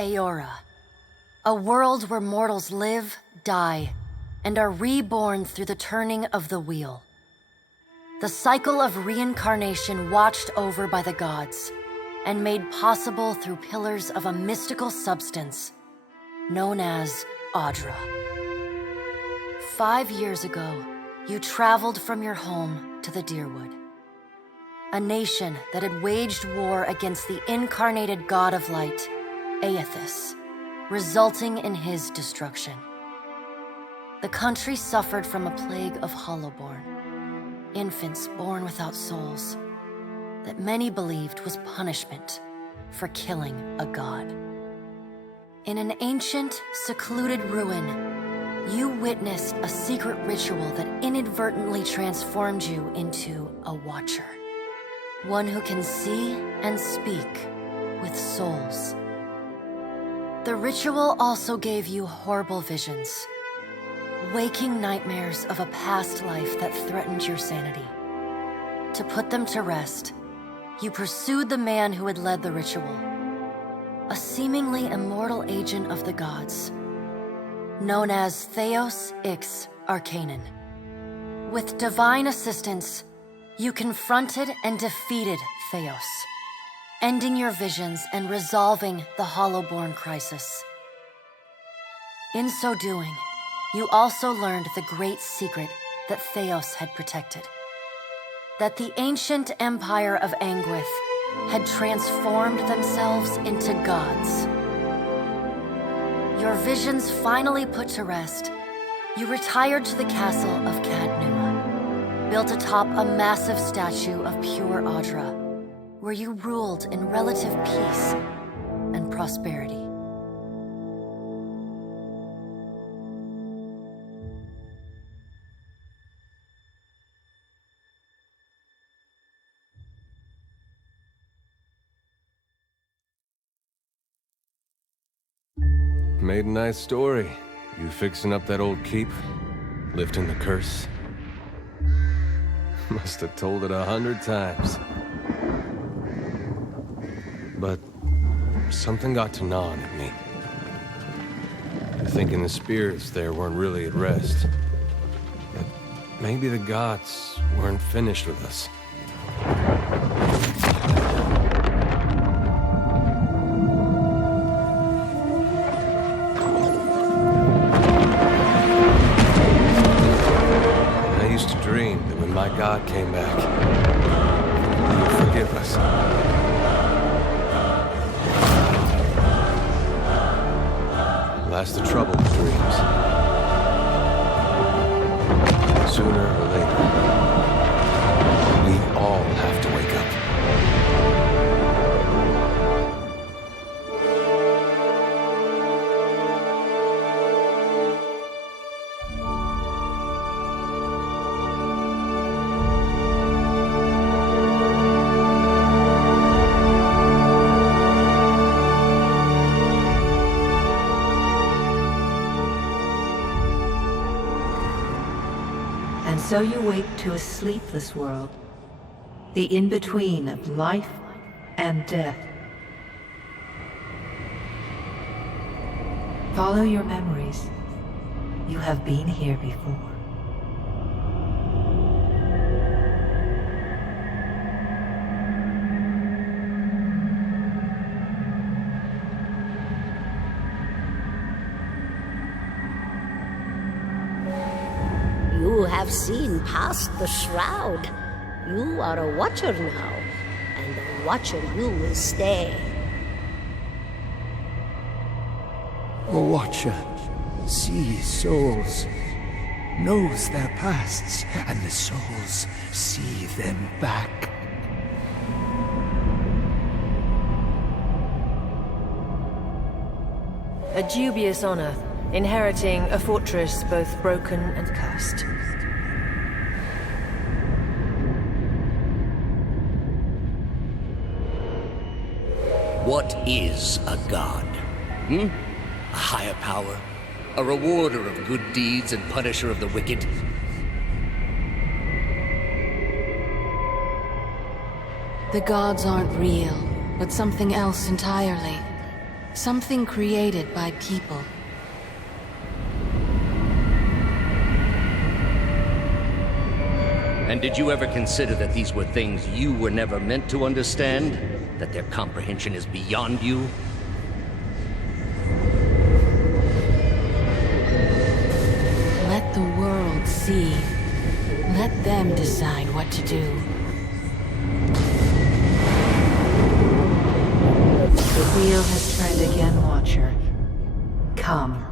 Aora, a world where mortals live, die, and are reborn through the turning of the wheel. The cycle of reincarnation watched over by the gods and made possible through pillars of a mystical substance known as Audra. 5 years ago, you traveled from your home to the Deerwood, a nation that had waged war against the incarnated god of light, Aethys, resulting in his destruction. The country suffered from a plague of hollowborn, infants born without souls, that many believed was punishment for killing a god. In an ancient, secluded ruin, you witnessed a secret ritual that inadvertently transformed you into a watcher. One who can see and speak with souls. The ritual also gave you horrible visions, waking nightmares of a past life that threatened your sanity. To put them to rest, you pursued the man who had led the ritual, a seemingly immortal agent of the gods, known as Theos Ix Arcanon. With divine assistance, you confronted and defeated Theos, ending your visions and resolving the Hollowborn crisis. In so doing, you also learned the great secret that Theos had protected. That the ancient empire of Anguith had transformed themselves into gods. Your visions finally put to rest, you retired to the castle of Cadnua, built atop a massive statue of pure Audra, where you ruled in relative peace and prosperity. Made a nice story. You fixing up that old keep? Lifting the curse? Must have told it 100 times. But something got to gnawing at me. Thinking the spirits there weren't really at rest. That maybe the gods weren't finished with us. My God came back. He would forgive us. Last the trouble with dreams. Sooner or later, we all have to wake up. So you wake to a sleepless world, the in-between of life and death. Follow your memories. You have been here before. You have seen past the shroud. You are a watcher now, and a watcher you will stay. A watcher sees souls, knows their pasts, and the souls see them back. A dubious honor, inheriting a fortress both broken and cursed. What is a god? A higher power? A rewarder of good deeds and punisher of the wicked? The gods aren't real, but something else entirely. Something created by people. And did you ever consider that these were things you were never meant to understand? That their comprehension is beyond you? Let the world see. Let them decide what to do. The wheel has turned again, Watcher. Come.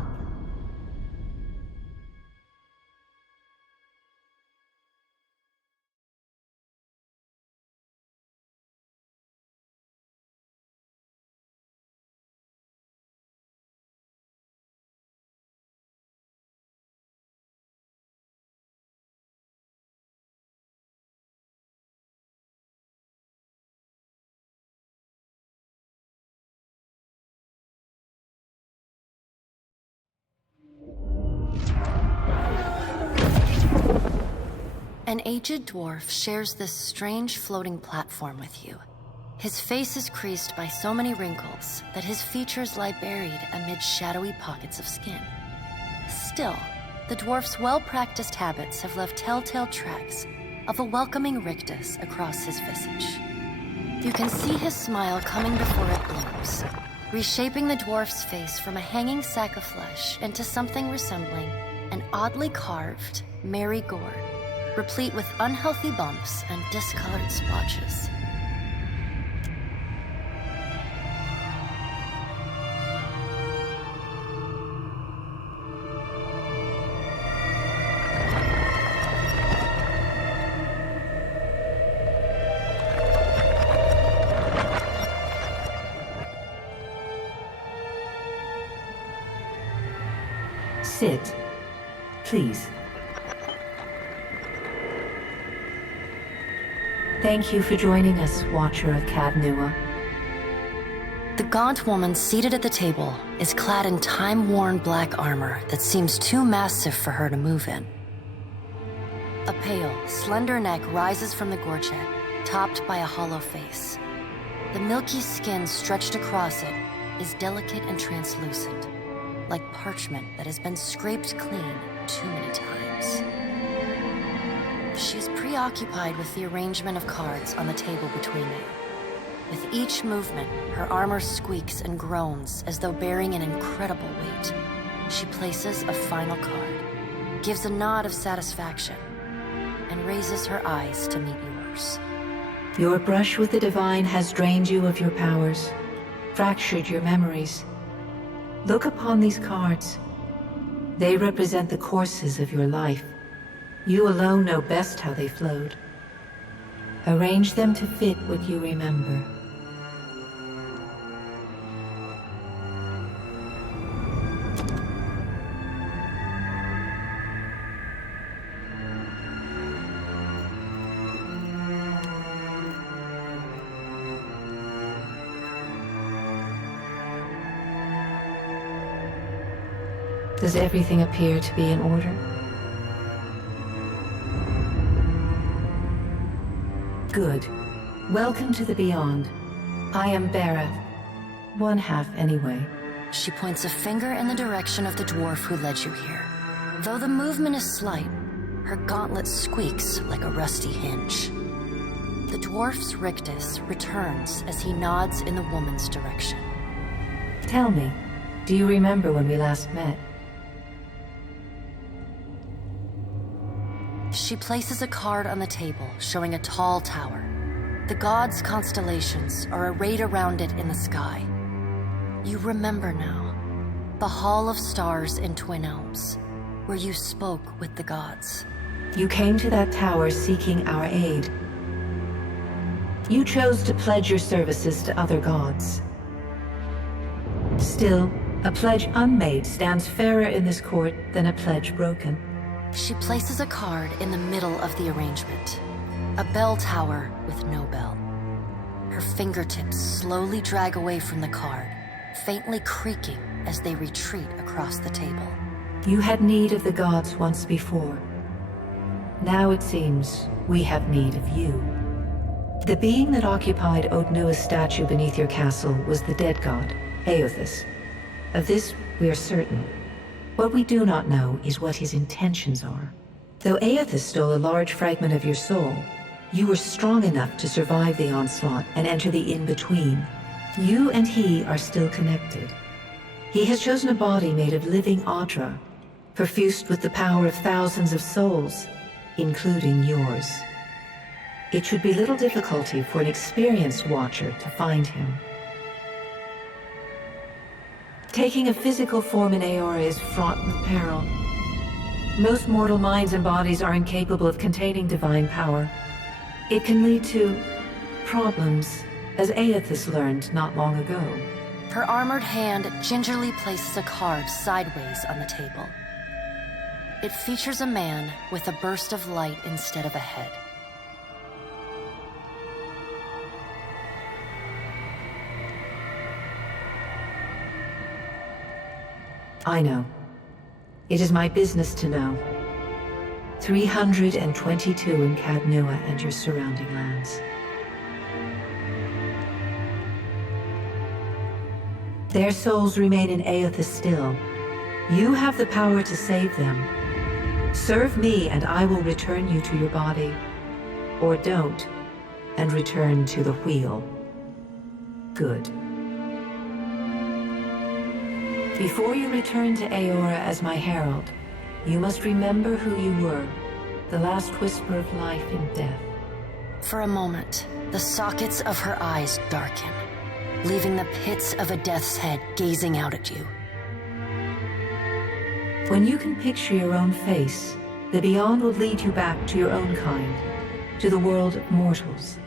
An aged dwarf shares this strange floating platform with you. His face is creased by so many wrinkles that his features lie buried amid shadowy pockets of skin. Still, the dwarf's well-practiced habits have left telltale tracks of a welcoming rictus across his visage. You can see his smile coming before it blooms, reshaping the dwarf's face from a hanging sack of flesh into something resembling an oddly carved, merry gourd, replete with unhealthy bumps and discolored splotches. Sit, please. Thank you for joining us, Watcher of Cadnua. The gaunt woman seated at the table is clad in time-worn black armor that seems too massive for her to move in. A pale, slender neck rises from the gorget, topped by a hollow face. The milky skin stretched across it is delicate and translucent, like parchment that has been scraped clean too many times. She is preoccupied with the arrangement of cards on the table between them. With each movement, her armor squeaks and groans as though bearing an incredible weight. She places a final card, gives a nod of satisfaction, and raises her eyes to meet yours. Your brush with the divine has drained you of your powers, fractured your memories. Look upon these cards. They represent the courses of your life. You alone know best how they flowed. Arrange them to fit what you remember. Does everything appear to be in order? Good. Welcome to the Beyond. I am Bera. One half, anyway. She points a finger in the direction of the dwarf who led you here. Though the movement is slight, her gauntlet squeaks like a rusty hinge. The dwarf's rictus returns as he nods in the woman's direction. Tell me, do you remember when we last met? She places a card on the table, showing a tall tower. The gods' constellations are arrayed around it in the sky. You remember now. The Hall of Stars in Twin Elms, where you spoke with the gods. You came to that tower seeking our aid. You chose to pledge your services to other gods. Still, a pledge unmade stands fairer in this court than a pledge broken. She places a card in the middle of the arrangement. A bell tower with no bell. Her fingertips slowly drag away from the card, faintly creaking as they retreat across the table. You had need of the gods once before. Now it seems we have need of you. The being that occupied Odnua's statue beneath your castle was the dead god, Aothis. Of this, we are certain. What we do not know is what his intentions are. Though Aothis stole a large fragment of your soul, you were strong enough to survive the onslaught and enter the in-between. You and he are still connected. He has chosen a body made of living Audra, perfused with the power of thousands of souls, including yours. It should be little difficulty for an experienced watcher to find him. Taking a physical form in Aora is fraught with peril. Most mortal minds and bodies are incapable of containing divine power. It can lead to problems, as Aothis learned not long ago. Her armored hand gingerly places a card sideways on the table. It features a man with a burst of light instead of a head. I know. It is my business to know. 322 in Cadnua and your surrounding lands. Their souls remain in Aothis still. You have the power to save them. Serve me and I will return you to your body. Or don't, and return to the wheel. Good. Before you return to Aora as my herald, you must remember who you were, the last whisper of life in death. For a moment, the sockets of her eyes darken, leaving the pits of a death's head gazing out at you. When you can picture your own face, the beyond will lead you back to your own kind, to the world of mortals.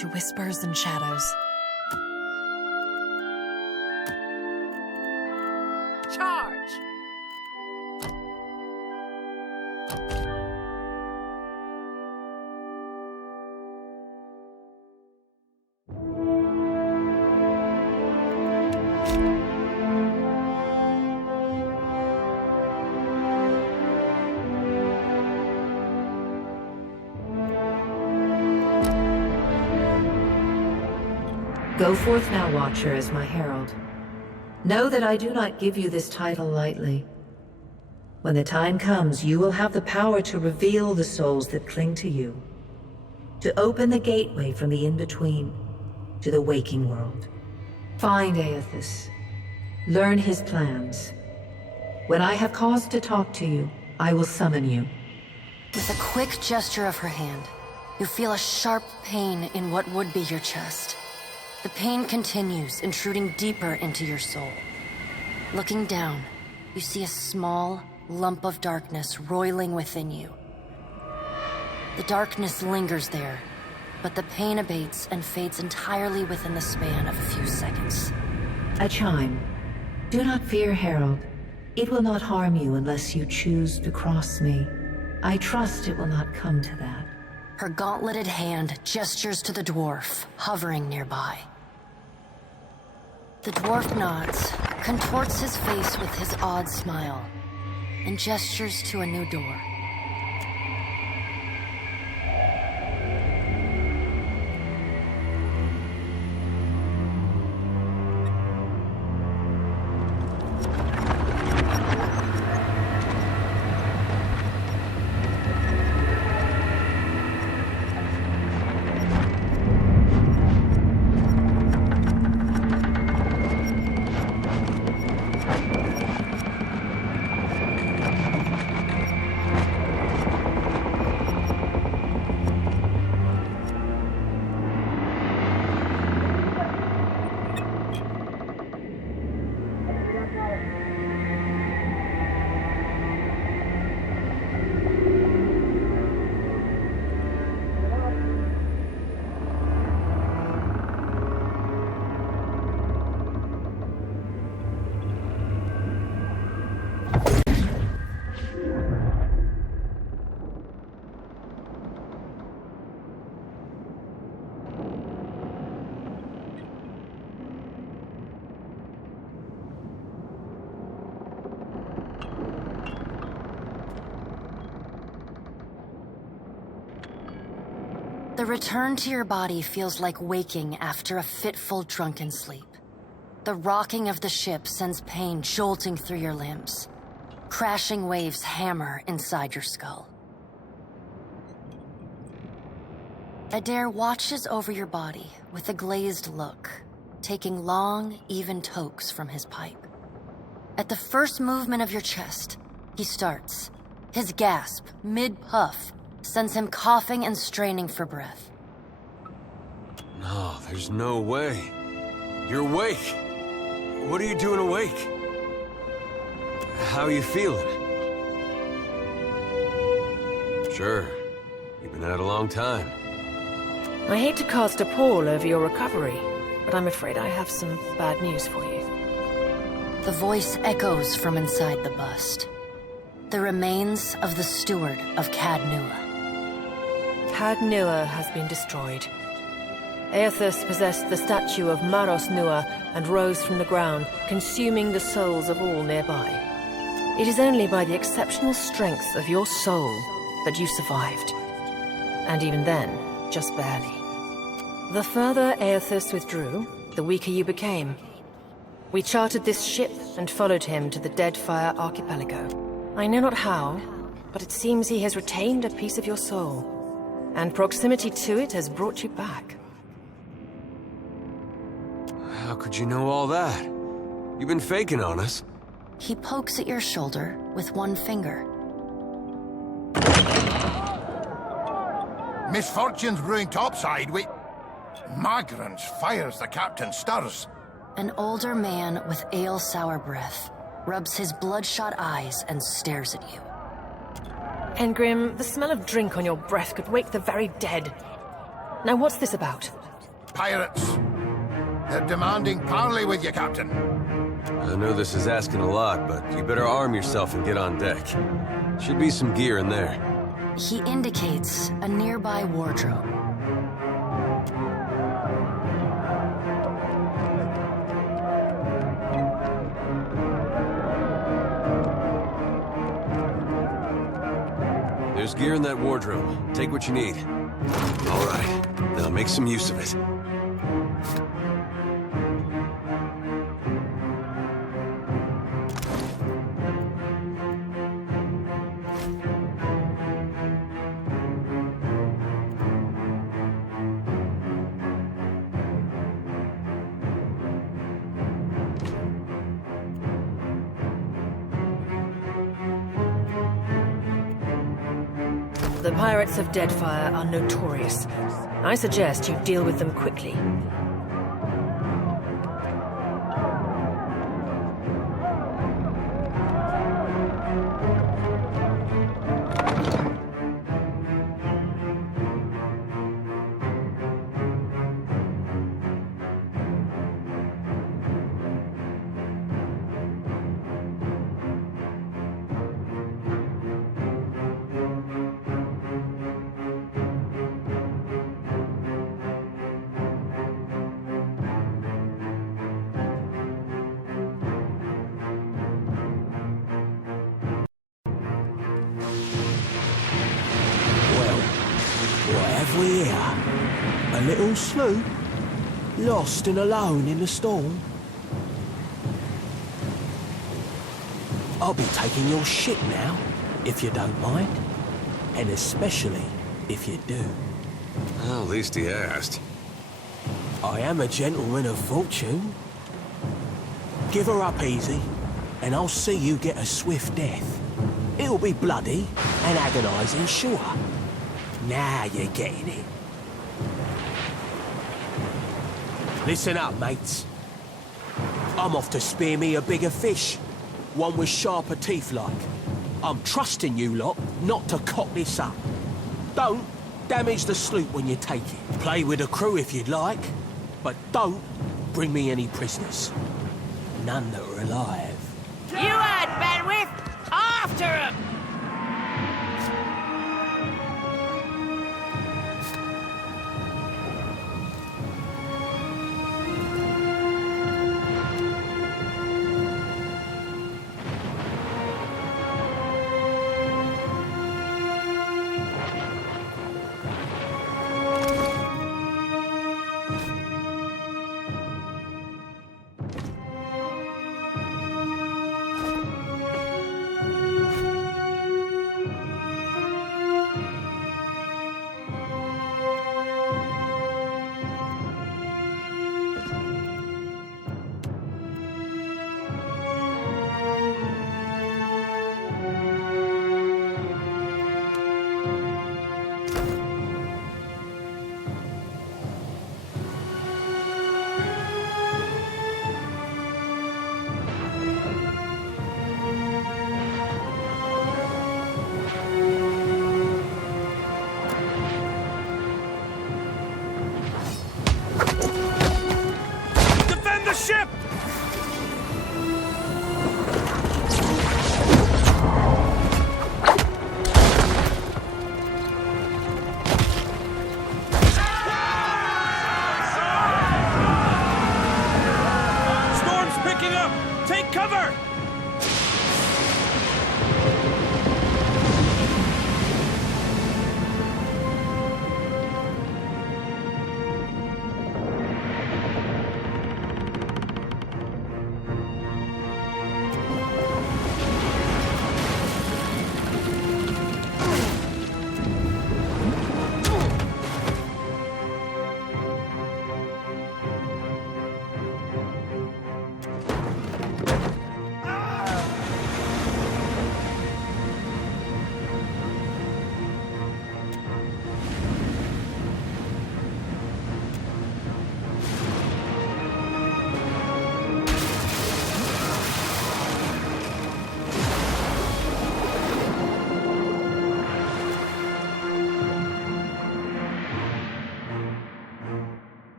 To whispers and shadows. Charge! Go forth now, Watcher, as my herald. Know that I do not give you this title lightly. When the time comes, you will have the power to reveal the souls that cling to you, to open the gateway from the in-between to the waking world. Find Aethys. Learn his plans. When I have cause to talk to you, I will summon you. With a quick gesture of her hand, you feel a sharp pain in what would be your chest. The pain continues, intruding deeper into your soul. Looking down, you see a small lump of darkness roiling within you. The darkness lingers there, but the pain abates and fades entirely within the span of a few seconds. A chime. Do not fear, Herald. It will not harm you unless you choose to cross me. I trust it will not come to that. Her gauntleted hand gestures to the dwarf, hovering nearby. The dwarf nods, contorts his face with his odd smile, and gestures to a new door. The return to your body feels like waking after a fitful drunken sleep. The rocking of the ship sends pain jolting through your limbs. Crashing waves hammer inside your skull. Adair watches over your body with a glazed look, taking long, even tokes from his pipe. At the first movement of your chest, he starts. His gasp, mid-puff, sends him coughing and straining for breath. No, there's no way. You're awake. What are you doing awake? How are you feeling? Sure. You've been out a long time. I hate to cast a pall over your recovery, but I'm afraid I have some bad news for you. The voice echoes from inside the bust. The remains of the steward of Cad Nua. Cad Nua has been destroyed. Aethys possessed the statue of Maros Nua and rose from the ground, consuming the souls of all nearby. It is only by the exceptional strength of your soul that you survived. And even then, just barely. The further Aethys withdrew, the weaker you became. We chartered this ship and followed him to the Deadfire Archipelago. I know not how, but it seems he has retained a piece of your soul. And proximity to it has brought you back. How could you know all that? You've been faking on us. He pokes at your shoulder with one finger. Misfortune's brewing topside. Magrants fires, the captain stirs. An older man with ale-sour breath rubs his bloodshot eyes and stares at you. Engrim, the smell of drink on your breath could wake the very dead. Now what's this about? Pirates. They're demanding parley with you, Captain. I know this is asking a lot, but you better arm yourself and get on deck. Should be some gear in there. He indicates a nearby wardrobe. There's gear in that wardrobe. Take what you need. All right, now make some use of it. The pirates of Deadfire are notorious. I suggest you deal with them quickly. What have we here? A little sloop? Lost and alone in the storm? I'll be taking your ship now, if you don't mind. And especially if you do. Well, at least he asked. I am a gentleman of fortune. Give her up easy, and I'll see you get a swift death. It'll be bloody and agonizing, sure. Now you're getting it. Listen up, mates. I'm off to spear me a bigger fish. One with sharper teeth like. I'm trusting you lot not to cock this up. Don't damage the sloop when you take it. Play with the crew if you'd like, but don't bring me any prisoners. None that are alive. You heard, Benwith! After him! Ship! Storm's picking up! Take cover!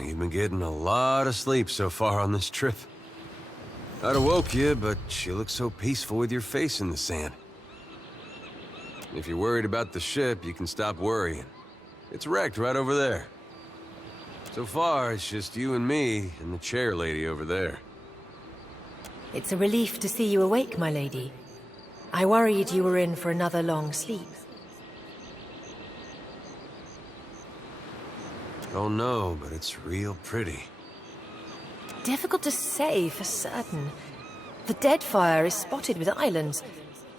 You've been getting a lot of sleep so far on this trip. I'd have woke you, but you look so peaceful with your face in the sand. If you're worried about the ship, you can stop worrying. It's wrecked right over there. So far, it's just you and me and the chair lady over there. It's a relief to see you awake, my lady. I worried you were in for another long sleep. Oh no, but it's real pretty. Difficult to say for certain. The Deadfire is spotted with islands,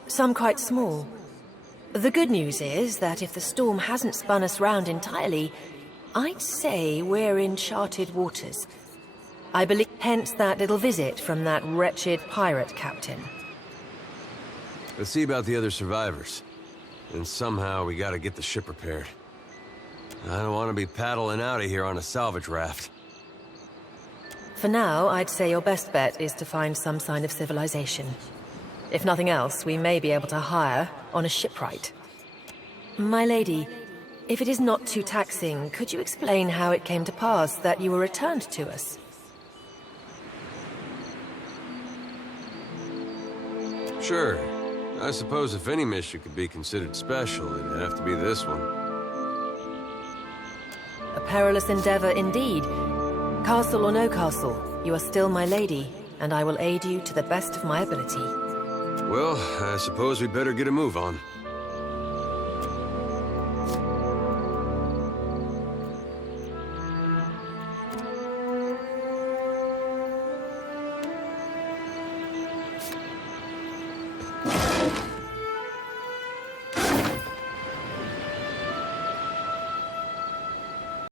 some quite small. The good news is that if the storm hasn't spun us round entirely, I'd say we're in charted waters. I believe hence that little visit from that wretched pirate captain. Let's see about the other survivors. And somehow we gotta get the ship repaired. I don't want to be paddling out of here on a salvage raft. For now, I'd say your best bet is to find some sign of civilization. If nothing else, we may be able to hire on a shipwright. My lady, if it is not too taxing, could you explain how it came to pass that you were returned to us? Sure. I suppose if any mission could be considered special, it'd have to be this one. A perilous endeavor indeed. Castle or no castle, you are still my lady, and I will aid you to the best of my ability. Well, I suppose we'd better get a move on.